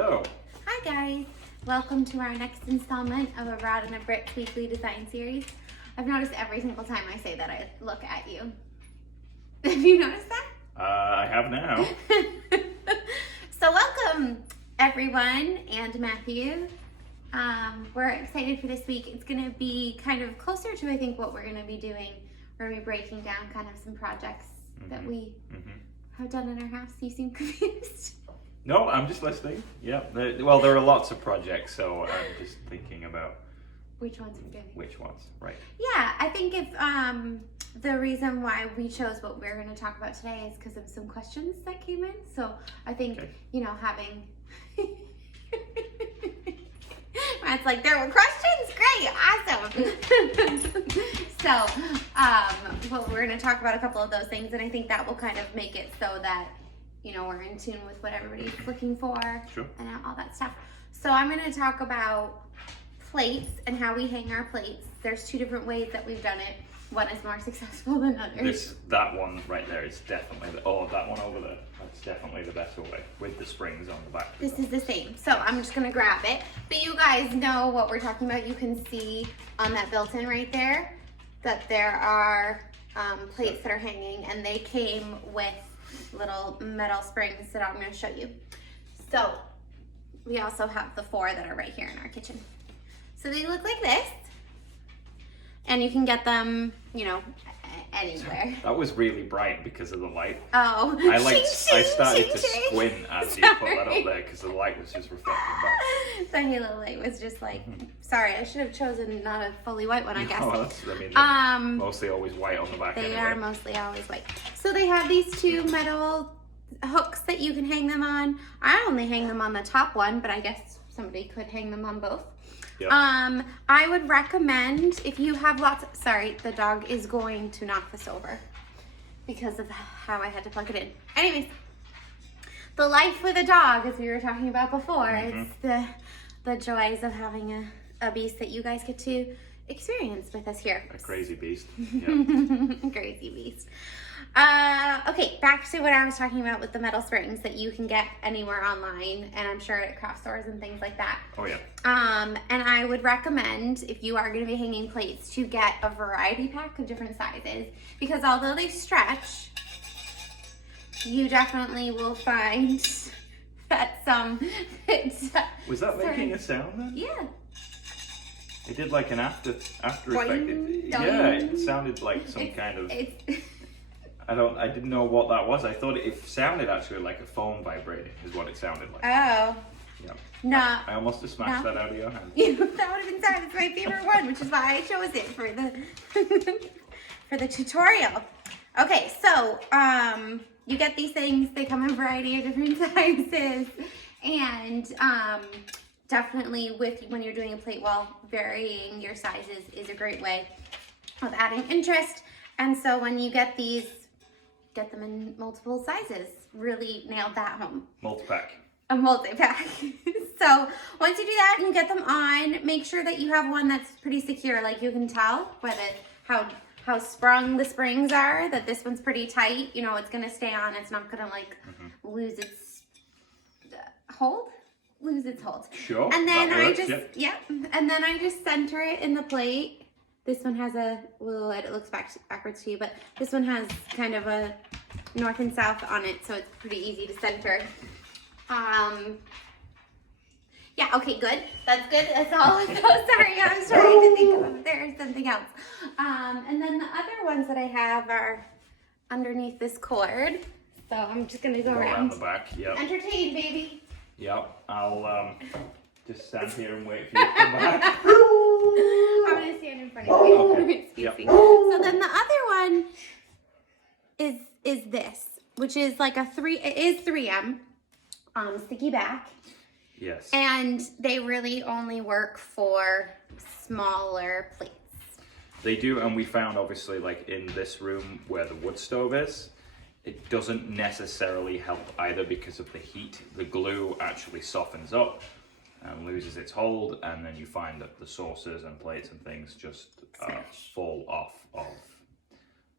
Hello. Hi guys, welcome to our next installment of a Rod and a Brick weekly design series. I've noticed every single time I say that I look at you. Have you noticed that? I have now. So welcome everyone and Matthew. We're excited for this week. It's going to be kind of closer to I think what we're going to be doing. We're going to be breaking down kind of some projects that we have done in our house. You seem confused. No, I'm just listening. Yeah. There are lots of projects, so I'm just thinking about Which ones we're doing. which ones. Right. Yeah, I think if the reason why we chose what we're going to talk about today is because of some questions that came in. So I think, having... Matt's like, there were questions? Great, awesome. So, well, we're going to talk about a couple of those things, and I think that will kind of make it so that, we're in tune with what everybody's looking for and all that stuff. So I'm going to talk about plates and how we hang our plates. There's two different ways that we've done it. One is more successful than others. That one right there is definitely that one over there. That's definitely the better way with the springs on the back. This is the same. So I'm just gonna grab it. But you guys know what we're talking about. You can see on that built-in right there that there are plates that are hanging, and they came with little metal springs that I'm gonna show you. So we also have the 4 that are right here in our kitchen. So they look like this. And you can get them, anywhere. That was really bright because of the light. Oh. I started to squint as you put that up there because the light was just reflecting back. The halo light was just like, sorry, I should have chosen not a fully white one, I guess. They're mostly always white on the back. They are mostly always white. So they have these 2 metal hooks that you can hang them on. I only hang them on the top one, but I guess somebody could hang them on both. Yep. I would recommend if you have sorry, the dog is going to knock this over because of how I had to plug it in. Anyways, the life with a dog, as we were talking about before, it's the joys of having a beast that you guys get to experience with us here. A crazy beast. Yep. Crazy beast. Okay, back to what I was talking about with the metal springs that you can get anywhere online, and I'm sure at craft stores and things like that. Oh yeah. And I would recommend, if you are going to be hanging plates, to get a variety pack of different sizes, because although they stretch, you definitely will find that some... Was that making a sound then? Yeah. It did like an after effect. Boing, It sounded like some kind of... I didn't know what that was. I thought it sounded actually like a phone vibrating is what it sounded like. Oh. Yeah. No. I almost just smashed that out of your hand. That would have been sad. It's my favorite one, which is why I chose it for the for the tutorial. Okay, so you get these things. They come in a variety of different sizes, and definitely when you're doing a plate wall, varying your sizes is a great way of adding interest. And so when you get these, get them in multiple sizes. Really nailed that home. Multi-pack. A multi-pack. So once you do that and you get them on, make sure that you have one that's pretty secure. Like you can tell by how sprung the springs are, that this one's pretty tight. It's gonna stay on. It's not gonna lose its hold. Sure. And then And then I just center it in the plate. This one has it looks backwards to you, but this one has kind of a north and south on it, so it's pretty easy to center. Yeah, okay, good. That's good. That's all. Sorry, I was trying to think of if there's something else. And then the other ones that I have are underneath this cord. So I'm just going to go around the back, yep. Entertain, baby. Yep, I'll just stand here and wait for you to come back. I'm going to stand in front of you. Okay. Excuse me. So then the other one is this, which is like it is 3M sticky back. Yes. And they really only work for smaller plates. They do, and we found obviously like in this room where the wood stove is, it doesn't necessarily help either because of the heat. The glue actually softens up and loses its hold, and then you find that the saucers and plates and things just fall off of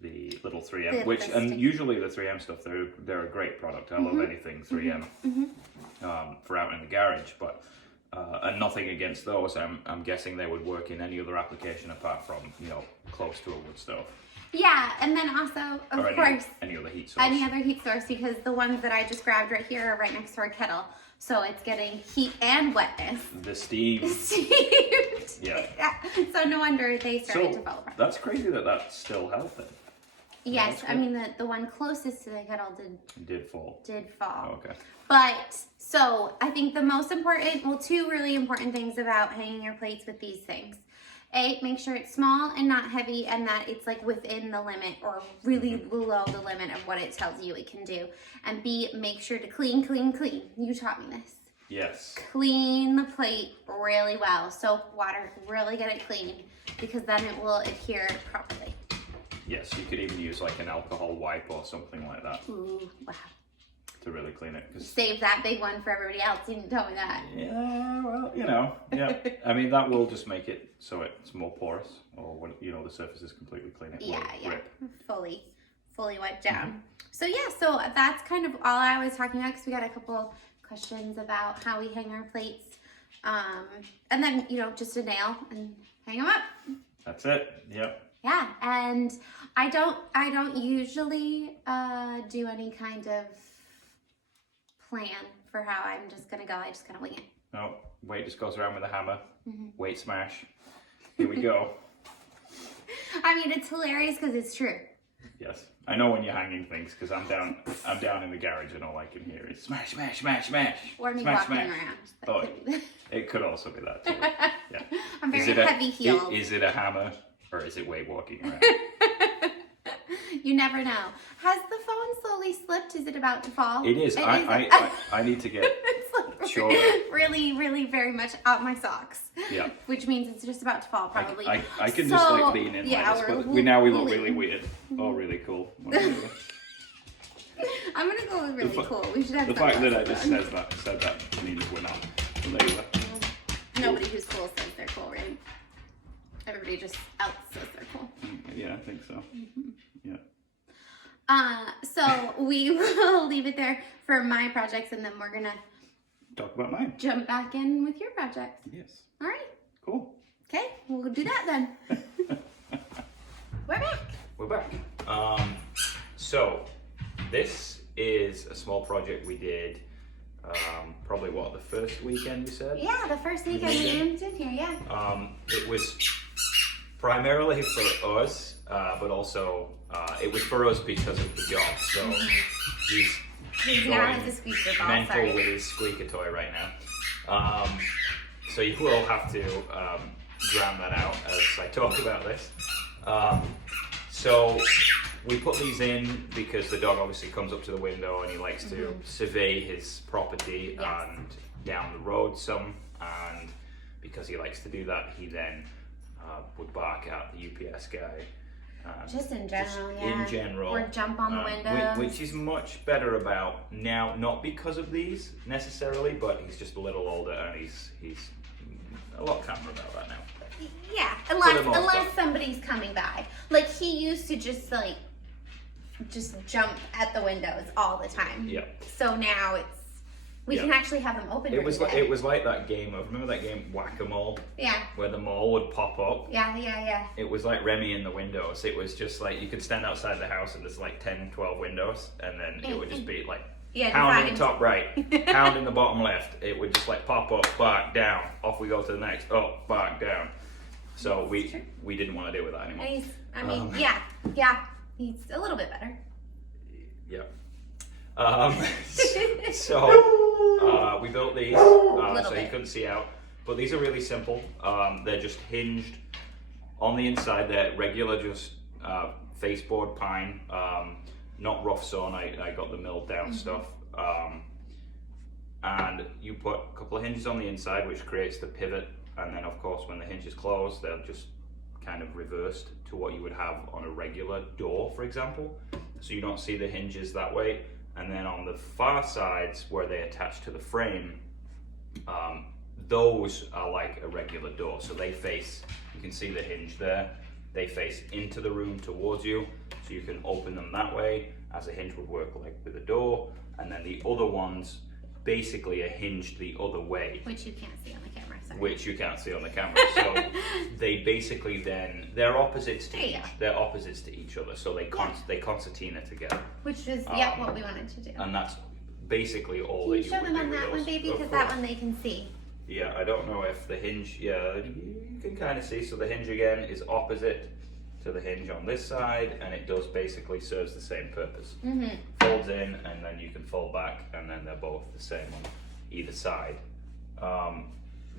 the little 3M, The and stick. usually the 3M stuff, they're a great product. I love anything 3M for out in the garage, but and nothing against those. I'm guessing they would work in any other application apart from close to a wood stove Yeah, and then also, of or course, any other heat source. any other heat source, because the ones that I just grabbed right here are right next to our kettle. So it's getting heat and wetness. The steam. Steamed. Yeah. So no wonder they started So to fall apart. that's crazy that that's still healthy. Yes, that's I good. mean the one closest to the kettle Did fall. did fall. Oh, okay. But so I think the most important, well, two really important things about hanging your plates with these things. A, make sure it's small and not heavy, and that it's like within the limit or really below the limit of what it tells you it can do. And B, make sure to clean, clean, clean. You taught me this. Yes. Clean the plate really well. Soap, water, really get it clean, because then it will adhere properly. Yes, you could even use like an alcohol wipe or something like that Ooh, wow. to really clean it. 'Cause Save that big one for everybody else. You didn't tell me that. yeah, well, yeah. I mean, that will just make it so it's more porous, or when the surface is completely clean, it will rip. Fully wiped down. So yeah, so that's kind of all I was talking about, because we got a couple questions about how we hang our plates, and then just a nail and hang them up. That's it. Yep. Yeah, and I don't usually do any kind of plan for how I'm just gonna go. I just kind of wing it. No, Wade just goes around with a hammer. Weight smash. Here we go. I mean, it's hilarious because it's true. Yes, I know when you're hanging things because I'm down in the garage and all I can hear is smash, smash, smash, smash. Or me smash, walking smash. around. That Oh, could be it could also be that too. Yeah. I'm Is very it heavy heeled. Is it a hammer or is it Wade walking around? You never know. Has the phone slowly slipped? Is it about to fall? It is. It I need to get. it's like Sure. really, really very much out my socks. Yeah. Which means it's just about to fall, probably. I can just like lean in yeah, like this, but we'll we look lean. really weird. Oh, really cool. I'm gonna go with really cool. We should have The fact that I sunglasses just on. said that means we're not. So there you go. Nobody who's cool says they're cool, right? Everybody just else says they're cool. Yeah, I think so. Yeah. So we will leave it there for my projects, and then we're gonna Talk about mine. jump back in with your projects. Yes. All right. Cool. Okay, we'll do that then. We're back. We're back. So this is a small project we did. Probably the first weekend you said? Yeah, the first weekend we moved in here. Yeah. It was primarily for us, but also it was for us because of the job. So he's Now going has a squeaker ball. mental Sorry. with his squeaker toy right now. So you will have to drown that out as I talk about this. So we put these in because the dog obviously comes up to the window and he likes to survey his property Yes. and down the road some, and because he likes to do that, he then would bark at the UPS guy. Just in general, Just yeah. in general. Or jump on the window. Which is much better about now, not because of these necessarily, but he's just a little older and he's a lot calmer about that now. Yeah, the most unless part. somebody's coming by. Like he used to just jump at the windows all the time. Yeah. So now we Yeah. can actually have them open. It was during the day. like that game of, remember that game Whack-A-Mole Yeah. where the mole would pop up? Yeah. It was like Remy in the windows. It was just like you could stand outside the house and there's like 10, 12 windows, and then it would just be like Yeah, pound in dividing. the top right, pound in the bottom left. It would just like pop up, bark, down. Off we go to the next. Up, bark, down. So we didn't want to deal with that anymore. And he's a little bit better. Yeah. So we built these so you bit. couldn't see out, but these are really simple. They're just hinged on the inside. They're regular, just faceboard pine, not rough sawn. I got the milled down stuff. And you put a couple of hinges on the inside, which creates the pivot, and then of course when the hinges close, they're just kind of reversed to what you would have on a regular door, for example. So you don't see the hinges that way. And then on the far sides where they attach to the frame, those are like a regular door. So they face, you can see the hinge there, they face into the room towards you. So you can open them that way, as a hinge would work like with a door, and then the other ones basically are hinged the other way. Which you can't see on the camera, sorry. Which you can't see on the camera. So they basically then, they're opposites to each other. So they concertina together. Which is, what we wanted to do. And that's basically all Can that you you show would them do on with that one, those. baby? Of Because that course. one they can see. Yeah, I don't know if the hinge, you can kind of see. So the hinge again is opposite to the hinge on this side, and it does basically serves the same purpose. Folds in, and then you can fold back, and then they're both the same on either side.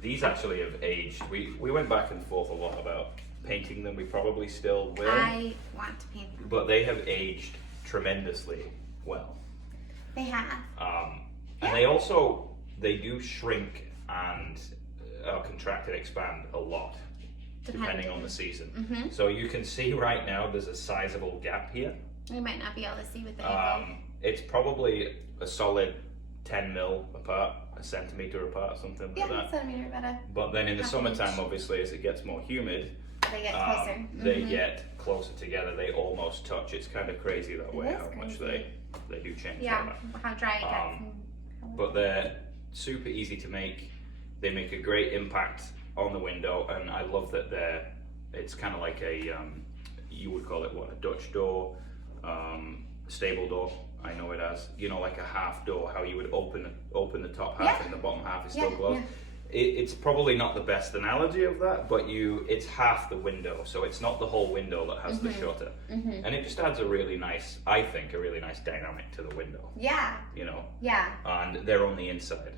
These actually have aged. We went back and forth a lot about painting them. We probably still will. I want to paint them. But they have aged tremendously well. They have. And they do shrink and contract and expand a lot, depending on the season. So you can see right now there's a sizable gap here. We might not be able to see with the angle. It's probably a solid 10 mil apart, a centimeter apart, something like that. Centimeter better. But then in the Half summertime, inch. obviously, as it gets more humid, They get closer. they get closer together. They almost touch. It's kind of crazy that way, is how much crazy. they do change. Yeah, like that. how dry it gets. But they're super easy to make. They make a great impact on the window, and I love that it's kind of like a, you would call it what, a Dutch door, stable door. I know it as, like a half door, how you would open the top half and the bottom half is still closed. It's probably not the best analogy of that, but it's half the window, so it's not the whole window that has the shutter. And it just adds a really nice dynamic to the window. Yeah. Yeah. And they're on the inside,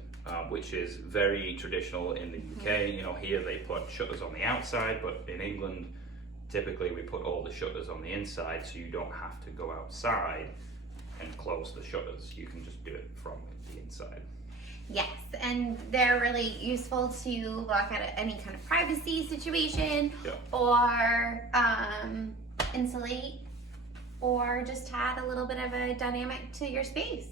which is very traditional in the UK. Here they put shutters on the outside, but in England, typically we put all the shutters on the inside, so you don't have to go outside and close the shutters. You can just do it from the inside. Yes, and they're really useful to look at any kind of privacy situation, or insulate, or just add a little bit of a dynamic to your space.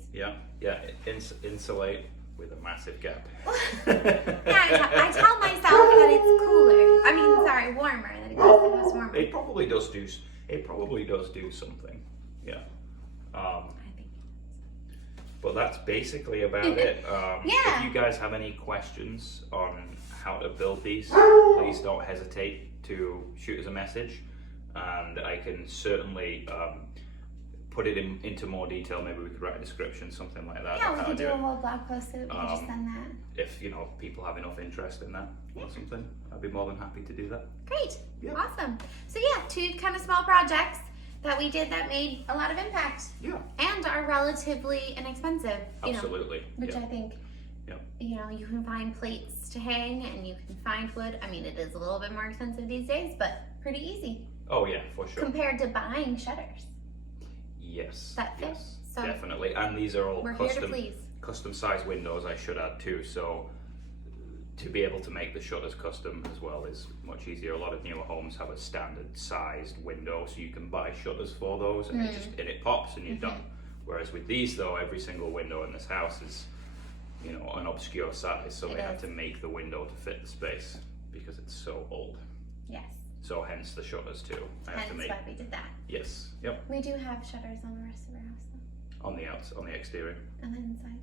Insulate with a massive gap. I tell myself that it's cooler. Warmer. That it goes warmer. It probably does do something. Yeah. I think. But that's basically about it. Yeah. If you guys have any questions on how to build these, please don't hesitate to shoot us a message, and I can certainly put it into more detail. Maybe we could write a description, something like that. Yeah, we could do a whole blog post so that we could just send that. If people have enough interest in that or something, I'd be more than happy to do that. Great. Yeah. Awesome. So yeah, 2 kind of small projects that we did that made a lot of impact. Yeah. And are relatively inexpensive. Absolutely. Which I think, you can find plates to hang, and you can find wood. It is a little bit more expensive these days, but pretty easy Oh yeah, for sure. compared to buying shutters. Yes. That fit. Yes, So definitely. And these are all we're here to please. custom size windows, I should add too. So to be able to make the shutters custom as well is much easier. A lot of newer homes have a standard sized window, so you can buy shutters for those, and it pops and you're done. Whereas with these though, every single window in this house is an obscure size, so they have to make the window to fit the space because it's so old. Yes. So hence the shutters too. Hence why we did that. Yes. Yep. We do have shutters on the rest of our house though. On the exterior. And then inside.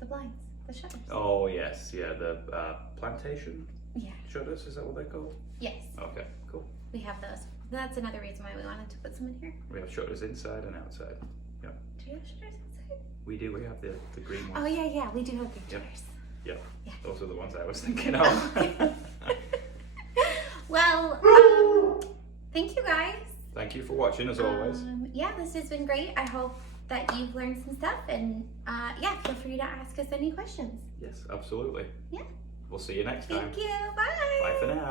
The blinds. The shutters. Oh yes, yeah, the plantation Yeah. shutters, is that what they're called? Yes. Okay, cool. We have those. That's another reason why we wanted to put some in here. We have shutters inside and outside. Do you have shutters outside? We do, we have the green ones. Oh yeah, we do have big Yep. shutters. Yeah. Yeah. Those are the ones I was thinking of. Well, thank you guys. Thank you for watching as always. Yeah, this has been great. I hope that you've learned some stuff, and feel free to ask us any questions. Yes, absolutely. Yeah. We'll see you next time. Thank you. Bye. Bye for now.